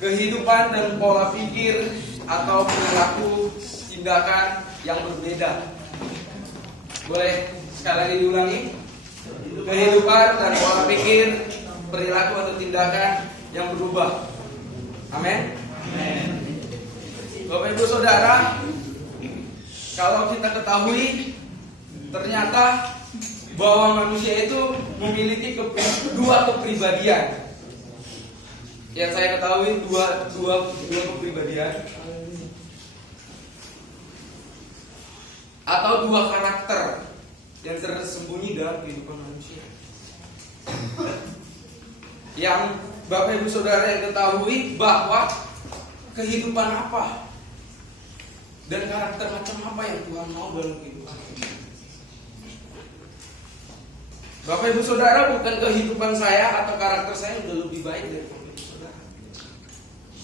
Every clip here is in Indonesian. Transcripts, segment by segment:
kehidupan dan pola pikir atau perilaku tindakan yang berbeda. Boleh sekali lagi diulangi? Kehidupan dan pola pikir, perilaku atau tindakan yang berubah. Amin. Bapak Ibu Saudara, kalau kita ketahui ternyata bahwa manusia itu memiliki dua kepribadian. Yang saya ketahui dua kepribadian atau dua karakter yang tersembunyi dalam kehidupan manusia. Yang Bapak Ibu Saudara yang ketahui bahwa kehidupan apa dan karakter macam apa yang Tuhan mau dalam kehidupan. Bapak Ibu Saudara, bukan kehidupan saya atau karakter saya udah lebih baik dari Bapak Ibu Saudara.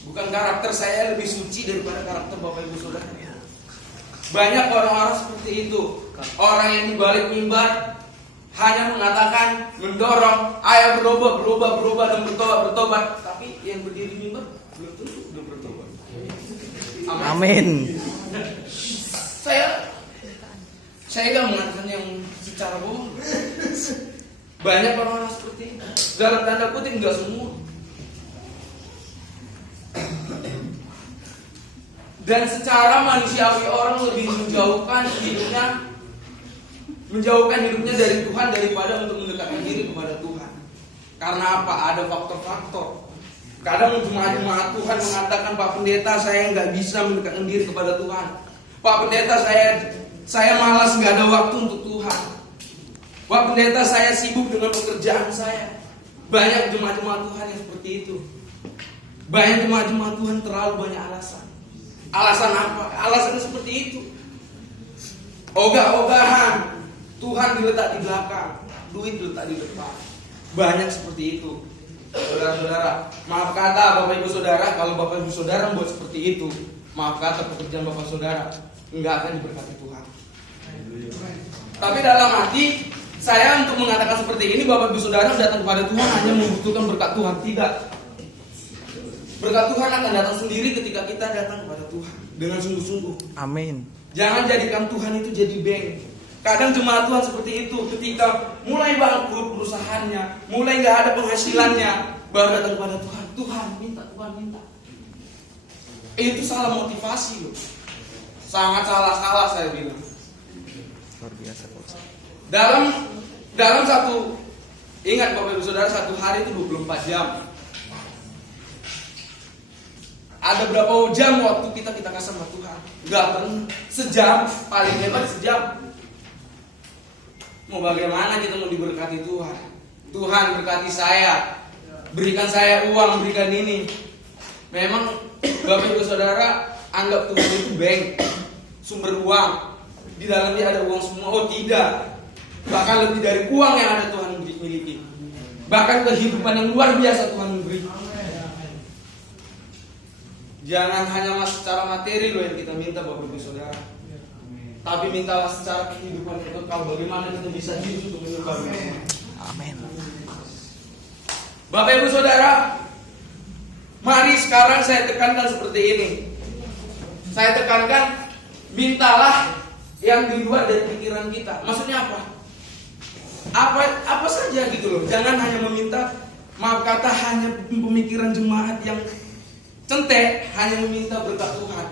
Bukan karakter saya lebih suci daripada karakter Bapak Ibu Saudara. Banyak orang-orang seperti itu. Orang yang di balik mimbar hanya mengatakan, mendorong, ayo berubah dan bertobat. Tapi yang berdiri mimbar belum tentu sudah bertobat. Amin. Saya gak mengatakan yang secara bohong. Banyak orang-orang seperti itu. Dalam tanda kutip enggak semua. Dan secara manusiawi orang lebih menjauhkan hidupnya dari Tuhan daripada untuk mendekatkan diri kepada Tuhan. Karena apa? Ada faktor-faktor. Kadang jemaat-jemaat Tuhan mengatakan, Pak Pendeta, saya nggak bisa mendekatkan diri kepada Tuhan. Pak Pendeta, saya malas, nggak ada waktu untuk Tuhan. Pak Pendeta, saya sibuk dengan pekerjaan saya. Banyak jemaat-jemaat Tuhan yang seperti itu. Banyak jemaat-jemaat Tuhan terlalu banyak alasan. Alasan apa? Alasan seperti itu. Ogah-ogahan. Tuhan diletak di belakang, duit diletak di depan. Banyak seperti itu. Saudara-saudara, maaf kata Bapak Ibu Saudara, kalau Bapak Ibu Saudara membuat seperti itu, maaf kata pekerjaan Bapak Saudara enggak akan diberkati Tuhan. Tapi dalam hati saya untuk mengatakan seperti ini, Bapak Ibu Saudara datang kepada Tuhan hanya membutuhkan berkat Tuhan. Tidak. Berkat Tuhan akan datang sendiri ketika kita datang kepada Tuhan dengan sungguh-sungguh. Amin. Jangan jadikan Tuhan itu jadi bank. Kadang jemaat Tuhan seperti itu, ketika mulai bangkrut perusahaannya, mulai nggak ada penghasilannya, baru datang kepada Tuhan. Tuhan minta. Itu salah motivasi loh. Sangat salah saya bilang. Luar biasa. Dalam satu, ingat Bapak Ibu Saudara, satu hari itu 24 jam. Ada berapa jam waktu kita kasih sama Tuhan? Gak pernah. Sejam, paling hebat sejam. Mau bagaimana kita mau diberkati Tuhan? Tuhan berkati saya, berikan saya uang, berikan ini. Memang Bapak Ibu Saudara anggap Tuhan itu bank, sumber uang. Di dalamnya ada uang semua. Oh tidak. Bahkan lebih dari uang yang ada Tuhan miliki. Bahkan kehidupan yang luar biasa Tuhan memberi. Jangan hanya secara materi loh yang kita minta Bapak Ibu Saudara. Tapi mintalah secara kehidupan yang kekal. Bagaimana kita bisa hidup untuk menyembah. Amin. Bapak Ibu Saudara, mari sekarang saya tekankan seperti ini. Saya tekankan, mintalah yang di luar dari pikiran kita. Maksudnya apa? Apa saja gitu loh. Jangan hanya meminta, maaf kata, hanya pemikiran jemaat yang centek, hanya meminta berkat Tuhan.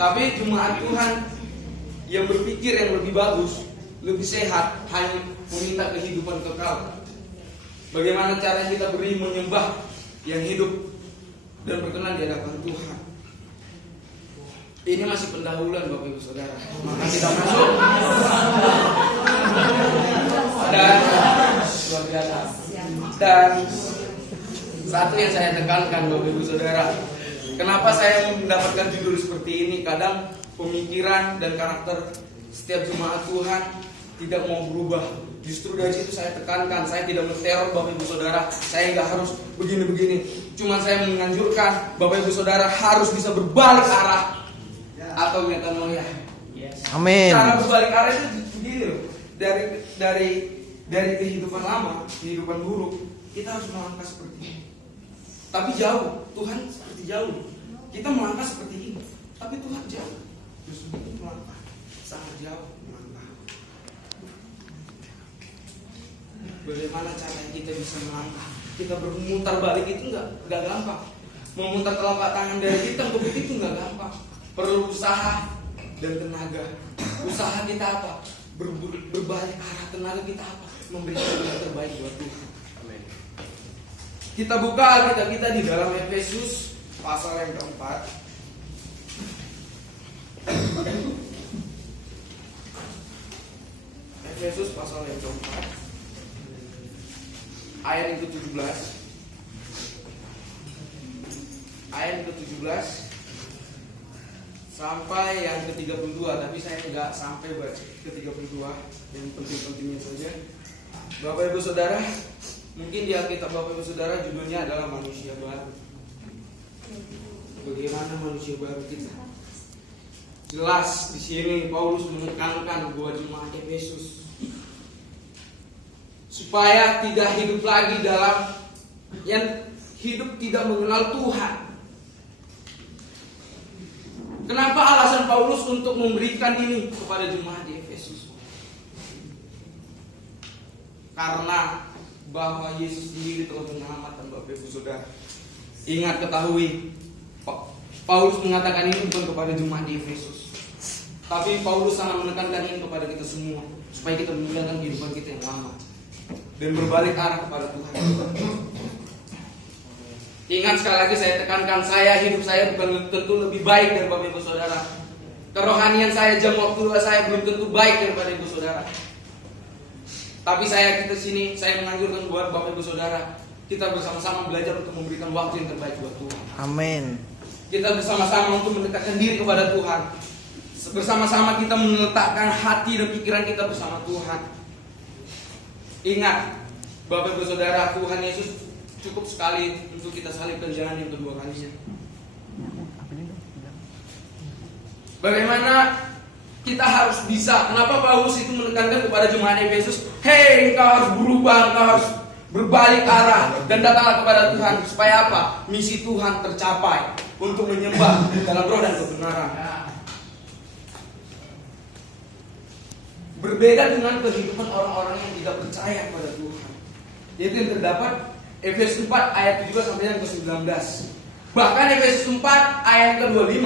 Tapi jemaat Tuhan yang berpikir yang lebih bagus, lebih sehat, hanya meminta kehidupan kekal. Bagaimana cara kita beri menyembah yang hidup dan berkenan di hadapan Tuhan. Ini masih pendahuluan Bapak Ibu Saudara. Maka kita masuk. Dan luar biasa. Dan satu yang saya tekankan Bapak Ibu Saudara, kenapa saya mendapatkan judul seperti ini? Kadang pemikiran dan karakter setiap jemaat Tuhan tidak mau berubah. Justru dari situ saya tekankan, saya tidak menteror Bapak Ibu Saudara. Saya nggak harus begini-begini. Cuma saya menganjurkan Bapak Ibu Saudara harus bisa berbalik arah atau metanoia. Amin. Cara berbalik arah itu begini loh. Dari kehidupan lama, kehidupan buruk, kita harus melangkah seperti ini. Tapi jauh, Tuhan seperti jauh. Kita melangkah seperti ini, tapi Tuhan jauh. Justru itu melangkah sangat jauh melangkah. Bagaimana cara kita bisa melangkah? Kita bermutar balik itu nggak gampang. Memutar telapak tangan dari kita ke bukit itu nggak gampang. Perlu usaha dan tenaga. Usaha kita apa? Berbalik arah. Tenaga kita apa? Memberikan yang terbaik buat Tuhan. Amin. Kita buka Alkitab kita di dalam Efesus pasal yang keempat. Efesus pasal yang keempat, ayat yang ke-17. Ayat yang ke-17 sampai yang ke-32, tapi saya nggak sampai baca ke-32, yang penting-pentingnya saja. Bapak Ibu Saudara, mungkin di Alkitab Bapak Ibu Saudara judulnya adalah manusia baru. Bagaimana manusia baru kita? Jelas di sini Paulus menekankan buat jemaat Efesus supaya tidak hidup lagi dalam yang hidup tidak mengenal Tuhan. Kenapa alasan Paulus untuk memberikan ini kepada jemaat di Efesus? Karena bahwa Yesus sendiri telah menyelamatkan Bapak Ibu Saudara. Ingat, ketahui, Paulus mengatakan ini bukan kepada jemaat di Efesus, tapi Paulus sangat menekankan ini kepada kita semua, supaya kita meninggalkan kehidupan kita yang lama dan berbalik arah kepada Tuhan. Ingat, sekali lagi saya tekankan, hidup saya bukan tentu lebih baik dari Bapak Ibu Saudara. Kerohanian saya, jam waktu saya belum tentu baik daripada Ibu Saudara. Tapi kita sini, saya menganjurkan buat Bapak Ibu Saudara, kita bersama-sama belajar untuk memberikan waktu yang terbaik buat Tuhan. Amin. Kita bersama-sama untuk mendekatkan diri kepada Tuhan. Bersama-sama kita meletakkan hati dan pikiran kita bersama Tuhan. Ingat, Bapak Ibu Saudara, Tuhan Yesus cukup sekali untuk kita salibkan jalan yang kedua kalinya. Bagaimana kita harus bisa? Kenapa Paulus itu menekankan kepada jemaat Efesus, hei, engkau harus berubah, engkau harus berbalik arah dan datanglah kepada Tuhan. Supaya apa? Misi Tuhan tercapai, untuk menyembah dalam roh dan kebenaran. Berbeda dengan kehidupan orang-orang yang tidak percaya kepada Tuhan. Yaitu yang terdapat Efesus 4 ayat 17 sampai yang ke-19. Bahkan Efesus 4 ayat ke-25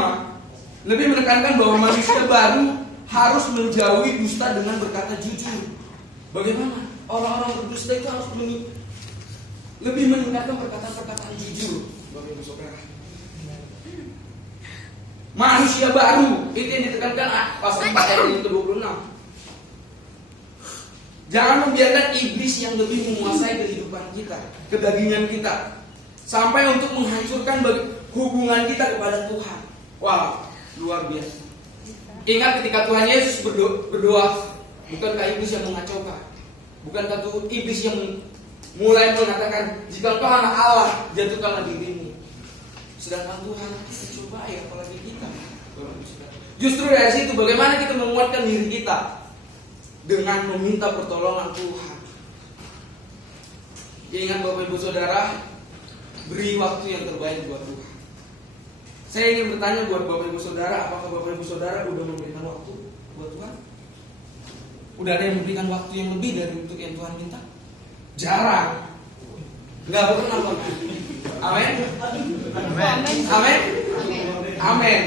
lebih menekankan bahwa manusia baru harus menjauhi dusta dengan berkata jujur. Bagaimana? Orang-orang berdusta itu harus lebih meningkatkan perkataan-perkataan jujur. Bapak Ibu Saudara, manusia baru itu yang ditekankan pasal 4 ayat yang ke-26. Jangan membiarkan iblis yang lebih menguasai kehidupan kita, kedagingan kita, sampai untuk menghancurkan hubungan kita kepada Tuhan. Wow, luar biasa. Ingat ketika Tuhan Yesus berdoa, bukankah iblis yang mengacaukan? Bukankah iblis yang mulai mengatakan, jika engkau anak Allah, jatuhkanlah dirimu. Sedangkan Tuhan kita coba ya, apalagi kita. Justru dari situ bagaimana kita menguatkan diri kita dengan meminta pertolongan Tuhan. Ingat Bapak Ibu Saudara, beri waktu yang terbaik buat Tuhan. Saya ingin bertanya buat Bapak Ibu Saudara, apakah Bapak Ibu Saudara sudah memberikan waktu buat Tuhan? Udah ada yang memberikan waktu yang lebih dari untuk yang Tuhan minta? Jarang. Enggak pernah Bapak. Amin. Amin. Amin.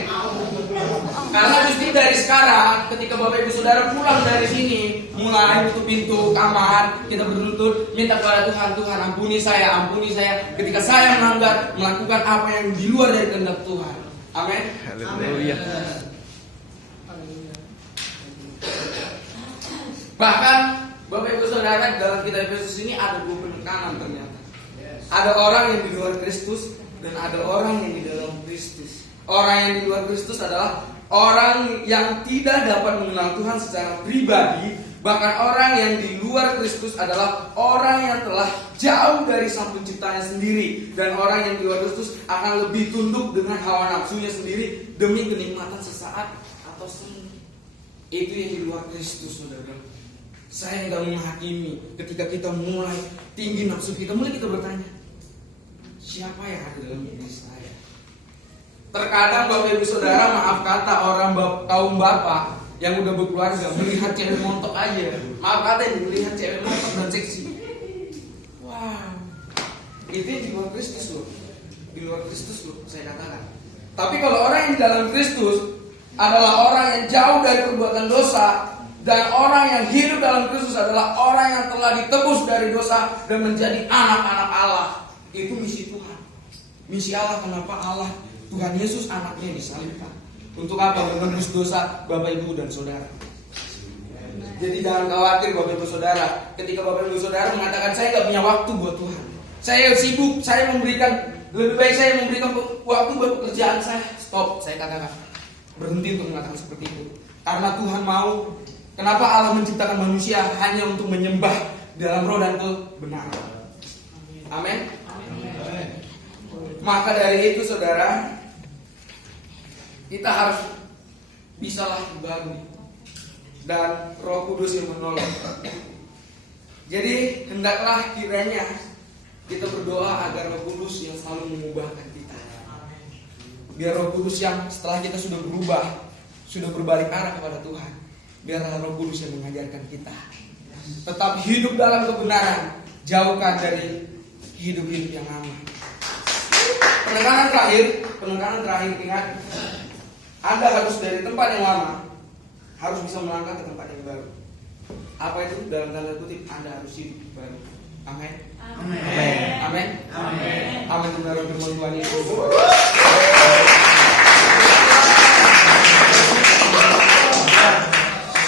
Karena justru dari sekarang, ketika Bapak Ibu Saudara pulang dari sini, mulai tutup pintu kamar, kita berlutut minta kepada Tuhan, Tuhan ampuni saya. Ketika saya melanggar, melakukan apa yang di luar dari kehendak Tuhan. Amin. Haleluya. Bahkan Bapak Ibu Saudara, dalam kitab Efesus ini ada dua penekanan ternyata. Ada orang yang di luar Kristus dan ada orang yang di dalam Kristus. Orang yang di luar Kristus adalah orang yang tidak dapat mengenal Tuhan secara pribadi. Bahkan orang yang di luar Kristus adalah orang yang telah jauh dari Sang Penciptanya sendiri. Dan orang yang di luar Kristus akan lebih tunduk dengan hawa nafsunya sendiri demi kenikmatan sesaat atau seni. Itu yang di luar Kristus, saudara. Saya nggak menghakimi ketika kita mulai tinggi nafsu kita, mulai kita bertanya, siapa yang ada dalam diri saya. Terkadang Bapak Ibu Saudara, maaf kata orang kaum bapak yang udah berkeluarga melihat cewek montok aja, maaf kata yang melihat cewek montok dan seksi. Wow, itu yang di luar Kristus loh, di luar Kristus loh saya katakan. Tapi kalau orang yang di dalam Kristus adalah orang yang jauh dari perbuatan dosa, dan orang yang hidup dalam Kristus adalah orang yang telah ditebus dari dosa dan menjadi anak-anak Allah. Itu misi Tuhan. Misi Allah, kenapa Allah Tuhan Yesus anaknya disalibkan? Untuk apa? Menebus dosa Bapak Ibu dan Saudara. Jadi jangan khawatir Bapak Ibu Saudara. Ketika Bapak Ibu Saudara mengatakan saya gak punya waktu buat Tuhan, saya sibuk, saya lebih baik saya memberikan waktu buat pekerjaan saya. Stop, saya katakan berhenti untuk mengatakan seperti itu. Karena Tuhan mau. Kenapa Allah menciptakan manusia hanya untuk menyembah dalam roh dan kebenaran. Amin. Maka dari itu saudara, kita harus bisalah baru dan Roh Kudus yang menolong. Jadi hendaklah kiranya kita berdoa agar Roh Kudus yang selalu mengubahkan kita. Biar Roh Kudus yang setelah kita sudah berubah, sudah berbalik arah kepada Tuhan, biarlah Roh Kudus yang mengajarkan kita tetap hidup dalam kebenaran, jauhkan dari hidup-hidup yang aman. Penekanan terakhir ingat, Anda harus dari tempat yang lama harus bisa melangkah ke tempat yang baru. Apa itu? Dalam tanda kutip, Anda harus hidup baru. Amin. Amin. Amin. Amin. Amin. Amin. Amin.